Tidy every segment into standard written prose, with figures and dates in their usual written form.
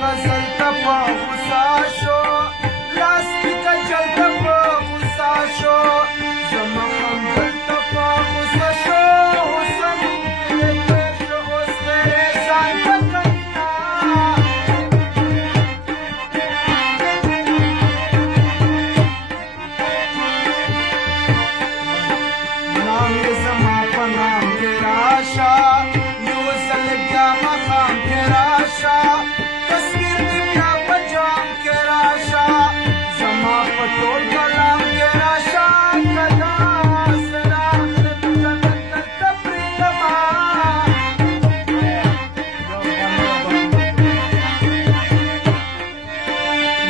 غزل ته په غوسه شو لاس کې کچل ته په غوسه شو زما خنبل ته په غوسه شو حسن دې تېر شو اوس تېرې ځان ته کینا نام یې زما په نام کې راشه یو ځل بیا مخام کې راشه تصویر دې بیا په جام کې راشه زما په ټول کلام کې راشه کدا سره آخرت جنت درته پرېږدمه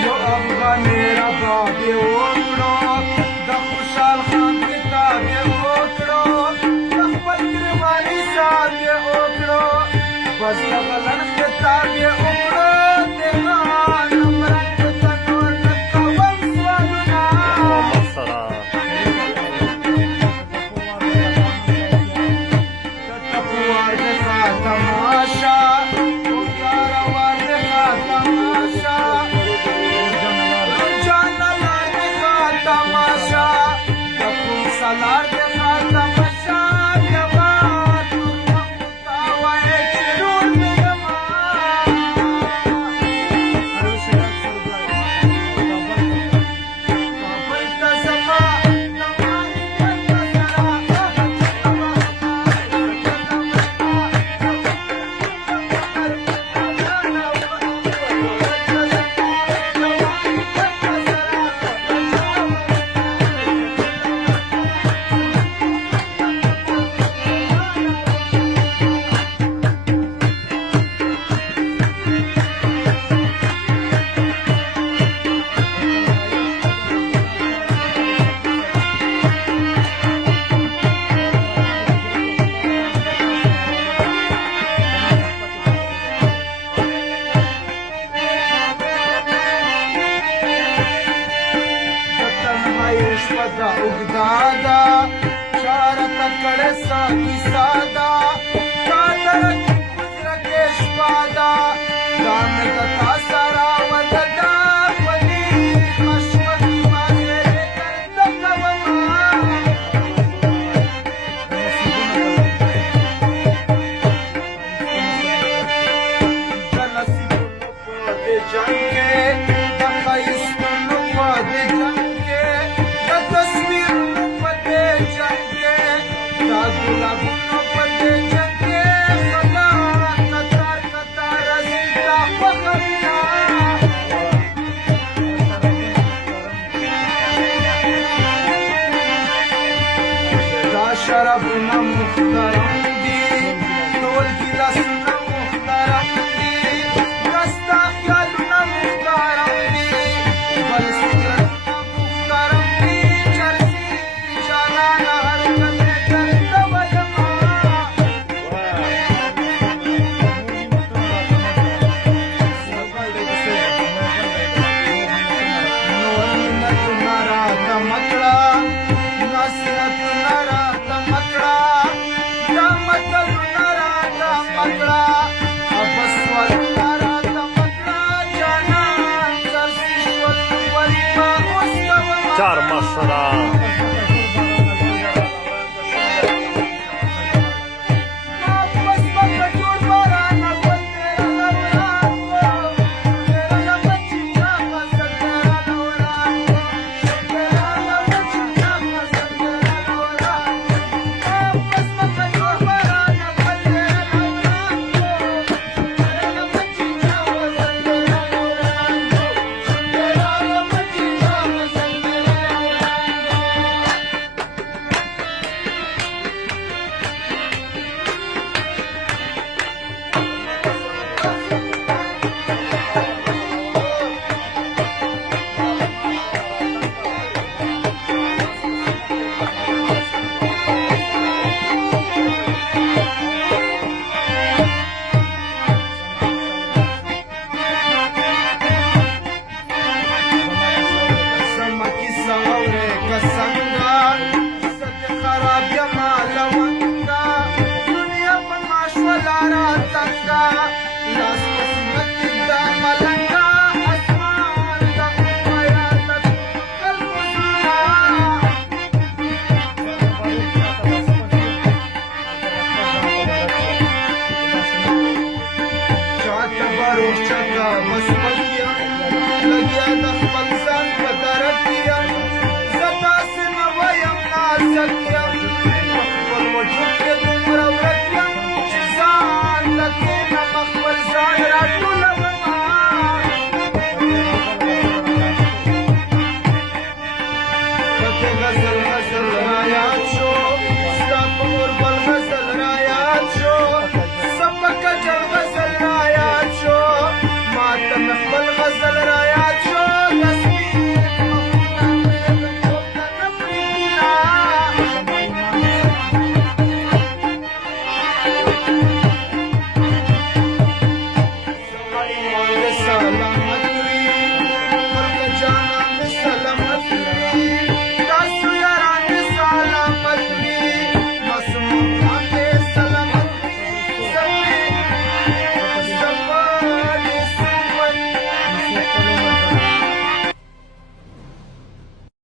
یو افغاني رباب یې وکړو د خوشحال خان کتاب یې وکړو د خپل ګرېواني صاحب یې وکړو بس د غلن خطاب یې وکړو دهان نمرنګ ته نور نه کوم سوالونه د ټپوار د ښه تماشه ټولداروار د ښه تماشه روجانه لار د ښه تماشه د کوم سالار د ښه تماشه یوه نور مخو ته وایې چې رور مې یمه کابل ته ځمه زما نیکه شپه ده اوږده ده چا راته کړې ساقي ساده تا ته رقیب ګزره کې شپه ده دا مې د تا سره وده ده ولې مشوقي مازې درته کومه د نصیبونو په دې جنګ کې د ښایستونو په دې جنګ کې د تصویرونو په دې جنګ کې د ګلابونو په دې جنګ کې خدا قطار قطار راځي دا خوښه مینه دا شرابونه محترم دي ټول ګیلاسونه محترم دي دا ستا خیالونه محترم دي بل سګرټونه محترم دي چرسي جانانه هر کله درته ویمه نور منتونه راته مه کړه نصیحتونه راته مه کړه دا متلونه راته مه کړه بس سوالونه راته مه کړه جانان چرسي شول وریبه اوس کومه چار مصرا